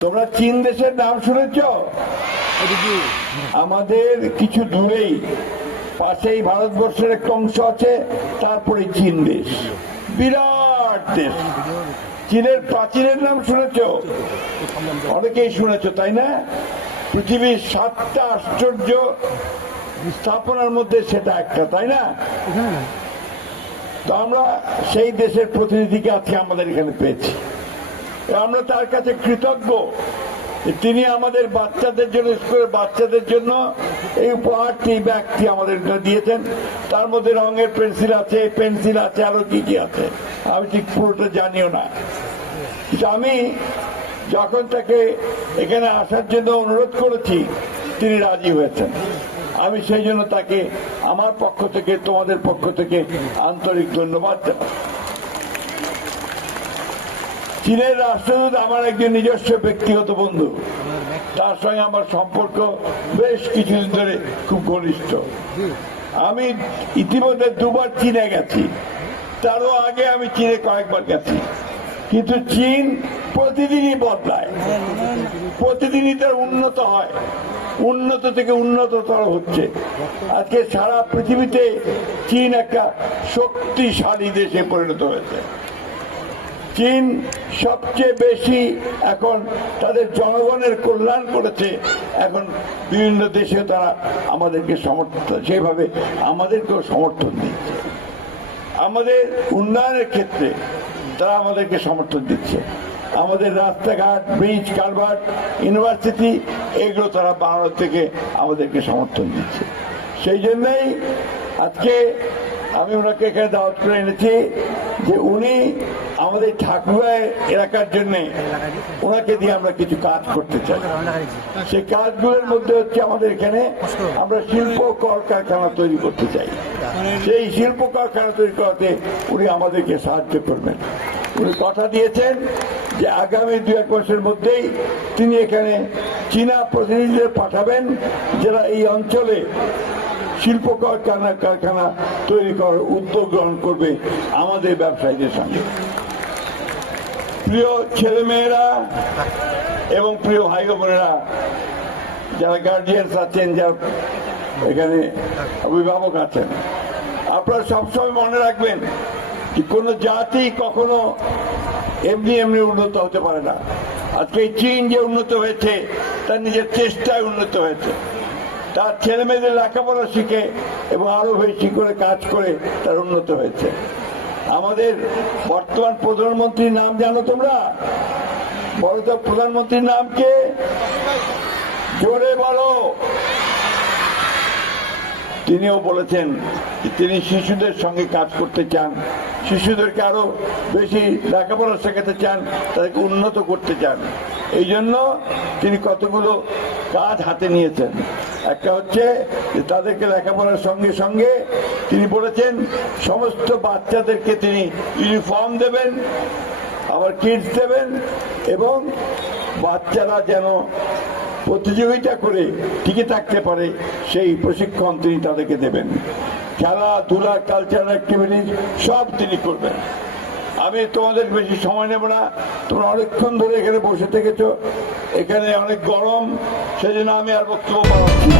তোমরা চীন দেশের নাম শুনেছ? আমাদের কিছু দূরেই পাশেই ভারতবর্ষের একটা অংশ আছে, তারপরে চীন দেশ, বিরাট দেশ। চীনের প্রাচীরের নাম শুনেছ? অনেকেই শুনেছ, তাই না? পৃথিবীর 7টা আশ্চর্য স্থাপনার মধ্যে সেটা একটা, তাই না? তো আমরা সেই দেশের প্রতিনিধিকে আজকে আমাদের এখানে পেয়েছি। আমরা তার কাছে কৃতজ্ঞ, তিনি আমাদের বাচ্চাদের জন্য, স্কুলের বাচ্চাদের জন্য এই উপহারটি, ব্যাগটি আমাদের দিয়েছেন। তার মধ্যে রঙের পেন্সিল আছে, আরো কি কি আছে আমি ঠিক পুরোটা জানিও না। আমি যখন তাকে এখানে আসার জন্য অনুরোধ করেছি, তিনি রাজি হয়েছেন। আমি সেই জন্য তাকে আমার পক্ষ থেকে, তোমাদের পক্ষ থেকে আন্তরিক ধন্যবাদ জানাই। চীনের রাষ্ট্রদূত আমার একজন নিজস্ব ব্যক্তিগত বন্ধু, তার সঙ্গে আমার সম্পর্ক বেশ কিছুদিন ধরে খুব ঘনিষ্ঠ। আমি ইতিমধ্যে 2বার চীনে গেছি, তারও আগে আমি চীনে কয়েকবার গেছি। কিন্তু চীন প্রতিদিনই বদলায়, প্রতিদিনই তার উন্নত হয়, উন্নত থেকে উন্নততর হচ্ছে। আজকে সারা পৃথিবীতে চীন একটা শক্তিশালী দেশে পরিণত হয়েছে। চীন সবচেয়ে বেশি এখন তাদের জনগণের কল্যাণ করেছে। এখন বিভিন্ন দেশে তারা আমাদেরকে সেইভাবে আমাদেরকেও সমর্থন দিচ্ছে। আমাদের উন্নয়নের ক্ষেত্রে তারা আমাদেরকে সমর্থন দিচ্ছে। আমাদের রাস্তাঘাট, ব্রিজ, কালভার্ট, ইউনিভার্সিটি, এগুলো তারা বাংলা থেকে আমাদেরকে সমর্থন দিচ্ছে। সেই জন্যই আজকে আমি ওনাকে এখানে দাওয়াত করে এনেছি যে উনি আমাদের ঠাকুরা এলাকার জন্য ওনাকে দিয়ে আমরা কিছু কাজ করতে চাই। সেই কাজগুলোর মধ্যে হচ্ছে আমাদের এখানে আমরা শিল্প কলকারখানা তৈরি করতে চাই। সেই শিল্প কারখানা তৈরি করাতে উনি আমাদেরকে সাহায্য করবেন। উনি কথা দিয়েছেন যে আগামী 2-1 মাসের মধ্যেই তিনি এখানে চীনা প্রতিনিধিদের পাঠাবেন, যারা এই অঞ্চলে শিল্প কারখানা তৈরি করার উদ্যোগ গ্রহণ করবে আমাদের ব্যবসায়ীদের সঙ্গে। প্রিয় ছেলেমেয়েরা এবং প্রিয় ভাই বোনেরা, যারা গার্জিয়ানস আছেন, যারা এখানে অভিভাবক আছেন, আপনারা সবসময় মনে রাখবেন যে কোনো জাতি কখনো এমনি এমনি উন্নত হতে পারে না। আজকে এই চীন যে উন্নত হয়েছে, তার নিজের চেষ্টায় উন্নত হয়েছে। তার ছেলে মেয়েদের লেখাপড়া শিখে এবং আরো বেশি করে কাজ করে তার উন্নত হয়েছে। আমাদের বর্তমান প্রধানমন্ত্রীর নাম জানো তোমরা? বলো তো, প্রধানমন্ত্রীর নাম কে? জোরে বলো। তিনিও বলেছেন যে তিনি শিশুদের সঙ্গে কাজ করতে চান, শিশুদেরকে আরো বেশি লেখাপড়া শেখাতে চান, তাদেরকে উন্নত করতে চান। এই জন্য তিনি কতগুলো কাজ হাতে নিয়েছেন। একটা হচ্ছে যে তাদেরকে লেখাপড়ার সঙ্গে সঙ্গে তিনি বলেছেন সমস্ত বাচ্চাদেরকে তিনি ইউনিফর্ম দেবেন, আবার কিটস দেবেন, এবং বাচ্চারা যেন প্রতিযোগিতা করে টিকে থাকতে পারে সেই প্রশিক্ষণ তিনি তাদেরকে দেবেন। খেলাধুলা, কালচারাল অ্যাক্টিভিটিস সব তিনি করবেন। আমি তোমাদের বেশি সময় নেব না, তোমরা অনেকক্ষণ ধরে এখানে বসে থেকেছো, এখানে অনেক গরম, সেজন্য আমি আর বক্তব্য বাড়াচ্ছি না।